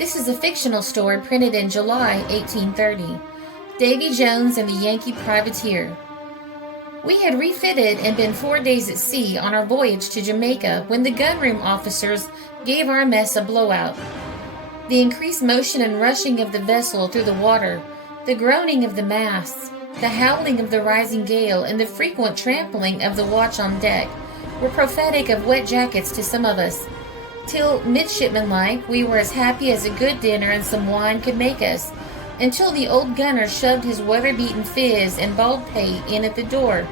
This is a fictional story printed in July 1830. Davy Jones and the Yankee Privateer. We had refitted and been 4 days at sea on our voyage to Jamaica when the gunroom officers gave our mess a blowout. The increased motion and rushing of the vessel through the water, the groaning of the masts, the howling of the rising gale, and the frequent trampling of the watch on deck were prophetic of wet jackets to some of us. Till, midshipman-like, we were as happy as a good dinner and some wine could make us, until the old gunner shoved his weather-beaten phiz and bald pate in at the door.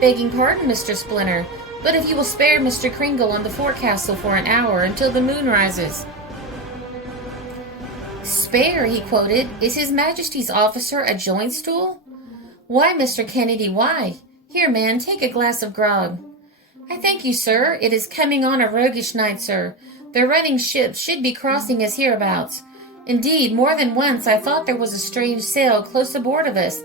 "Begging pardon, Mr. Splinter, but if you will spare Mr. Kringle on the forecastle for an hour until the moon rises." "Spare," he quoted. "Is His Majesty's officer a joint stool?" "Why, Mr. Kennedy, why? Here, man, take a glass of grog." "I thank you, sir. It is coming on a roguish night, sir. The running ships should be crossing us hereabouts. Indeed, more than once I thought there was a strange sail close aboard of us.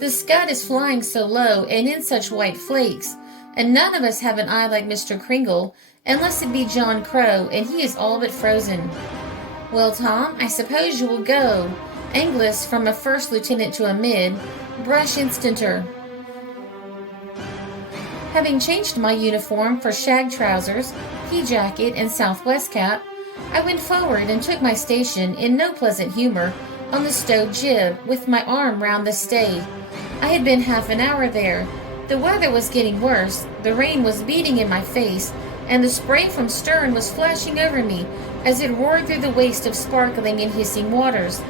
The scud is flying so low and in such white flakes, and none of us have an eye like Mr. Kringle, unless it be John Crow, and he is all but frozen." "Well, Tom, I suppose you will go. Angliss from a first lieutenant to a mid. Brush instanter." Having changed my uniform for shag trousers, pea jacket, and southwest cap, I went forward and took my station in no pleasant humor on the stowed jib, with my arm round the stay. I had been half an hour there. The weather was getting worse, the rain was beating in my face, and the spray from stern was flashing over me as it roared through the waste of sparkling and hissing waters.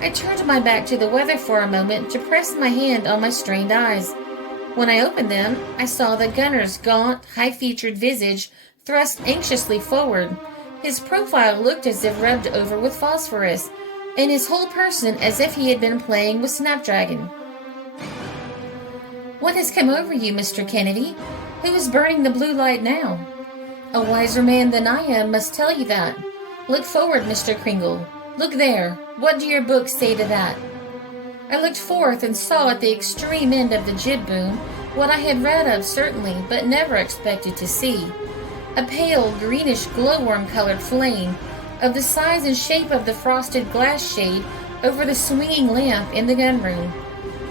I turned my back to the weather for a moment to press my hand on my strained eyes. When I opened them, I saw the gunner's gaunt, high-featured visage thrust anxiously forward. His profile looked as if rubbed over with phosphorus, and his whole person as if he had been playing with snapdragon. "What has come over you, Mr. Kennedy? Who is burning the blue light now?" "A wiser man than I am must tell you that. Look forward, Mr. Kringle. Look there. What do your books say to that?" I looked forth and saw at the extreme end of the jib boom what I had read of certainly, but never expected to see. A pale, greenish, glowworm-colored flame, of the size and shape of the frosted glass shade over the swinging lamp in the gunroom.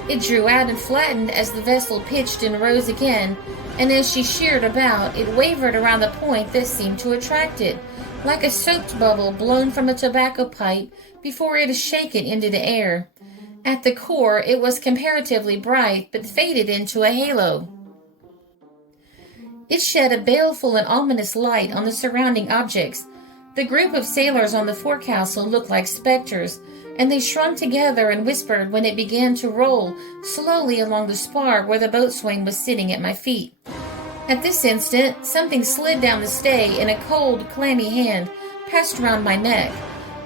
It drew out and flattened as the vessel pitched and rose again, and as she sheered about, it wavered around the point that seemed to attract it, like a soaped bubble blown from a tobacco pipe before it is shaken into the air. At the core, it was comparatively bright, but faded into a halo. It shed a baleful and ominous light on the surrounding objects. The group of sailors on the forecastle looked like specters, and they shrunk together and whispered when it began to roll slowly along the spar where the boatswain was sitting at my feet. At this instant, something slid down the stay, and a cold, clammy hand passed round my neck.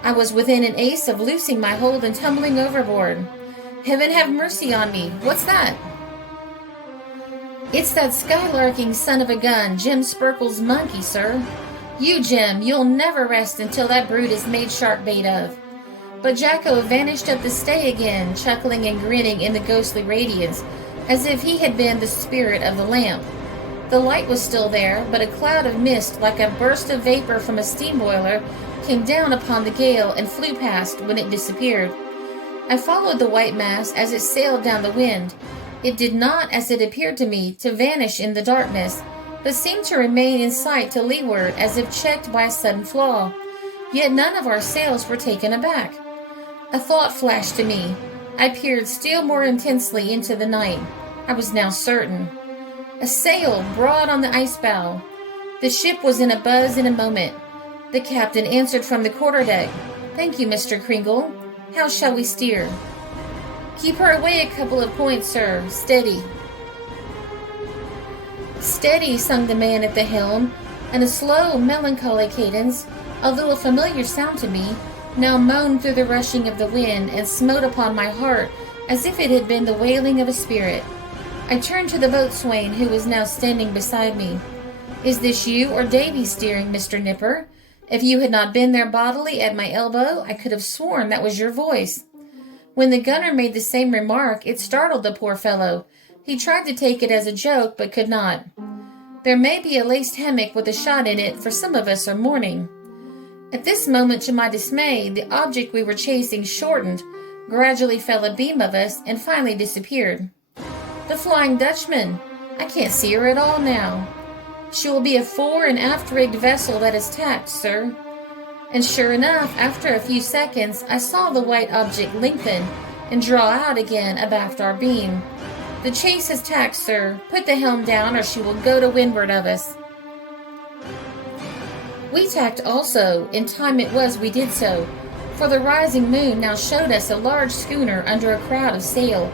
I was within an ace of loosing my hold and tumbling overboard. "Heaven have mercy on me! What's that?" "It's that skylarking son of a gun, Jim Spurkle's monkey, sir. You, Jim, you'll never rest until that brute is made shark bait of." But Jacko vanished up the stay again, chuckling and grinning in the ghostly radiance, as if he had been the spirit of the lamp. The light was still there, but a cloud of mist, like a burst of vapor from a steam boiler, came down upon the gale and flew past when it disappeared. I followed the white mass as it sailed down the wind. It did not, as it appeared to me, to vanish in the darkness, but seemed to remain in sight to leeward as if checked by a sudden flaw. Yet none of our sails were taken aback. A thought flashed to me. I peered still more intensely into the night. I was now certain. A sail broad on the ice bow. The ship was in a buzz in a moment. The captain answered from the quarterdeck. "Thank you, Mr. Kringle. How shall we steer?" "Keep her away a couple of points, sir. Steady." "Steady," sung the man at the helm, and a slow, melancholy cadence, although a familiar sound to me, now moaned through the rushing of the wind and smote upon my heart as if it had been the wailing of a spirit. I turned to the boatswain, who was now standing beside me. "Is this you or Davy steering, Mr. Nipper? If you had not been there bodily at my elbow, I could have sworn that was your voice." When the gunner made the same remark, it startled the poor fellow. He tried to take it as a joke, but could not. "There may be a laced hammock with a shot in it, for some of us are mourning." At this moment, to my dismay, the object we were chasing shortened, gradually fell abeam of us, and finally disappeared. The Flying Dutchman! I can't see her at all now. She will be a fore and aft rigged vessel that is tacked, sir. And sure enough, after a few seconds, I saw the white object lengthen and draw out again abaft our beam. The chase is tacked, sir. Put the helm down, or she will go to windward of us. We tacked also, in time it was we did so, for the rising moon now showed us a large schooner under a crowd of sail.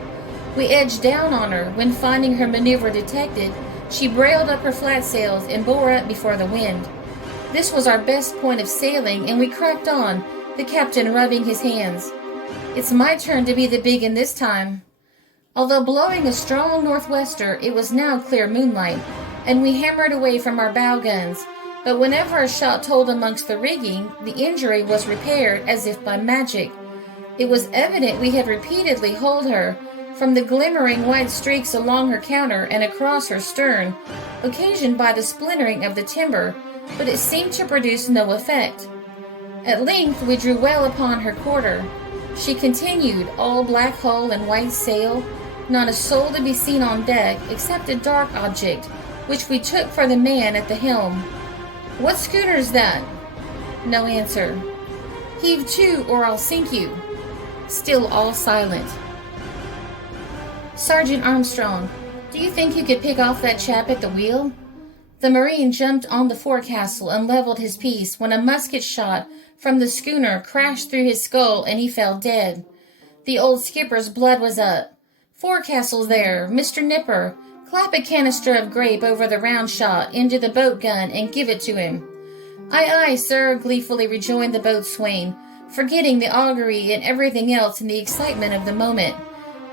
We edged down on her, when finding her maneuver detected, she brailed up her flat sails and bore up before the wind. This was our best point of sailing, and we cracked on, the captain rubbing his hands. It's my turn to be the big un this time. Although blowing a strong northwester, it was now clear moonlight, and we hammered away from our bow guns. But whenever a shot told amongst the rigging, the injury was repaired as if by magic. It was evident we had repeatedly hauled her, from the glimmering white streaks along her counter and across her stern, occasioned by the splintering of the timber, but it seemed to produce no effect. At length we drew well upon her quarter. She continued, all black hull and white sail, not a soul to be seen on deck except a dark object, which we took for the man at the helm. "What schooner's that?" No answer. "Heave to, or I'll sink you." Still all silent. "Sergeant Armstrong, do you think you could pick off that chap at the wheel?" The Marine jumped on the forecastle and leveled his piece when a musket shot from the schooner crashed through his skull and he fell dead. The old skipper's blood was up. "Forecastle's there, Mr. Nipper. Clap a canister of grape over the round shot into the boat gun and give it to him." "Aye, aye, sir," gleefully rejoined the boatswain, forgetting the augury and everything else in the excitement of the moment.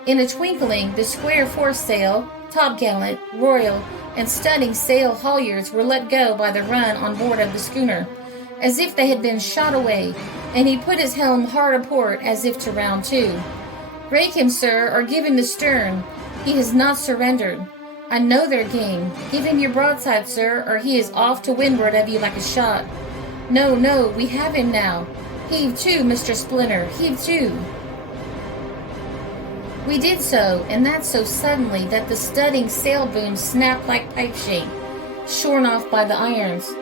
In a twinkling, the square foresail, topgallant, royal, and studding sail halyards were let go by the run on board of the schooner, as if they had been shot away, and he put his helm hard aport as if to round to. "Rake him, sir, or give him the stern. He has not surrendered. I know their game. Give him your broadside, sir, or he is off to windward of you like a shot. No, no, we have him now. Heave to, Mr. Splinter, heave to." We did so, and that so suddenly that the studding sail boom snapped like pipe shake, shorn off by the irons.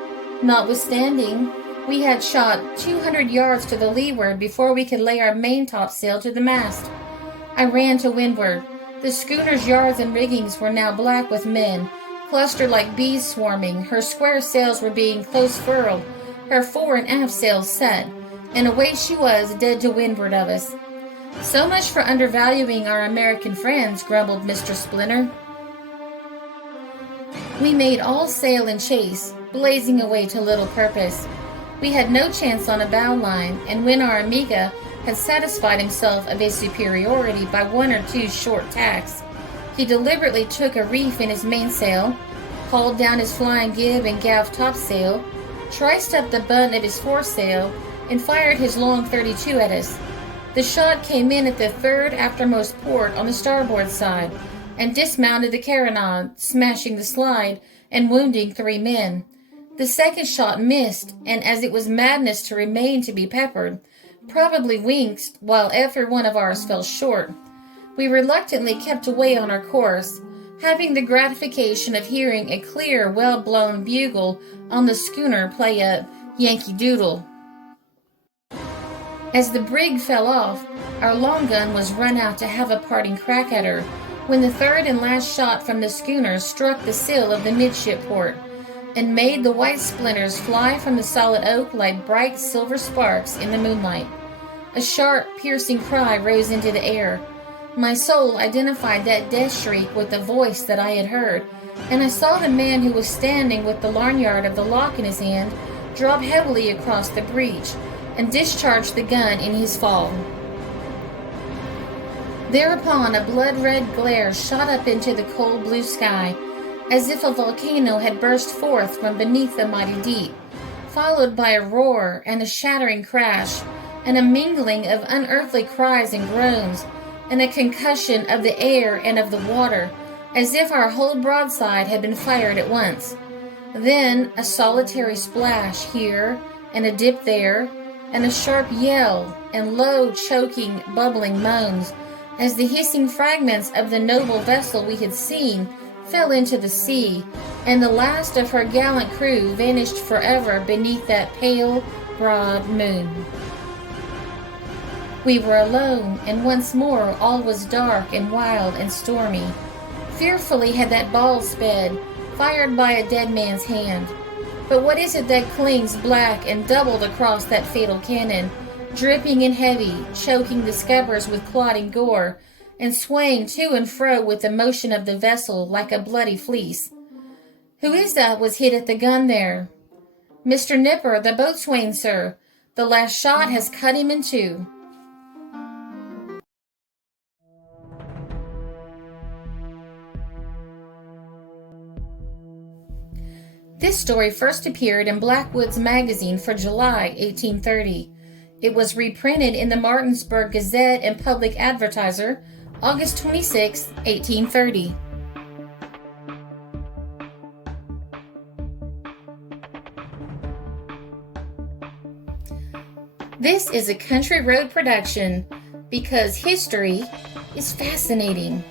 Notwithstanding, we had shot 200 yards to the leeward before we could lay our main topsail to the mast. I ran to windward. The schooner's yards and riggings were now black with men, clustered like bees swarming. Her square sails were being close furled, her fore and aft sails set, and away she was, dead to windward of us. "So much for undervaluing our American friends," grumbled Mr. Splinter. We made all sail in chase, blazing away to little purpose. We had no chance on a bow line, and when our amiga had satisfied himself of his superiority by one or two short tacks, he deliberately took a reef in his mainsail, hauled down his flying gib and gaff topsail, triced up the bunt of his foresail, and fired his long 32 at us. The shot came in at the third aftermost port on the starboard side, and dismounted the carronade, smashing the slide and wounding 3 men. The second shot missed, and as it was madness to remain to be peppered, probably winked, while every one of ours fell short. We reluctantly kept away on our course, having the gratification of hearing a clear, well-blown bugle on the schooner play up Yankee Doodle. As the brig fell off, our long gun was run out to have a parting crack at her, when the third and last shot from the schooner struck the sill of the midship port, and made the white splinters fly from the solid oak like bright silver sparks in the moonlight. A sharp, piercing cry rose into the air. My soul identified that death shriek with the voice that I had heard, and I saw the man who was standing with the lanyard of the lock in his hand drop heavily across the breach, and discharged the gun in his fall. Thereupon a blood-red glare shot up into the cold blue sky, as if a volcano had burst forth from beneath the mighty deep, followed by a roar and a shattering crash, and a mingling of unearthly cries and groans, and a concussion of the air and of the water, as if our whole broadside had been fired at once. Then a solitary splash here and a dip there, and a sharp yell, and low, choking, bubbling moans, as the hissing fragments of the noble vessel we had seen fell into the sea, and the last of her gallant crew vanished forever beneath that pale, broad moon. We were alone, and once more all was dark and wild and stormy. Fearfully had that ball sped, fired by a dead man's hand. But what is it that clings black and doubled across that fatal cannon, dripping and heavy, choking the scuppers with clotting gore, and swaying to and fro with the motion of the vessel like a bloody fleece? Who is that was hit at the gun there? Mr. Nipper, the boatswain, sir. The last shot has cut him in two. This story first appeared in Blackwood's magazine for July 1830. It was reprinted in the Martinsburg Gazette and Public Advertiser, August 26, 1830. This is a Country Road production because history is fascinating.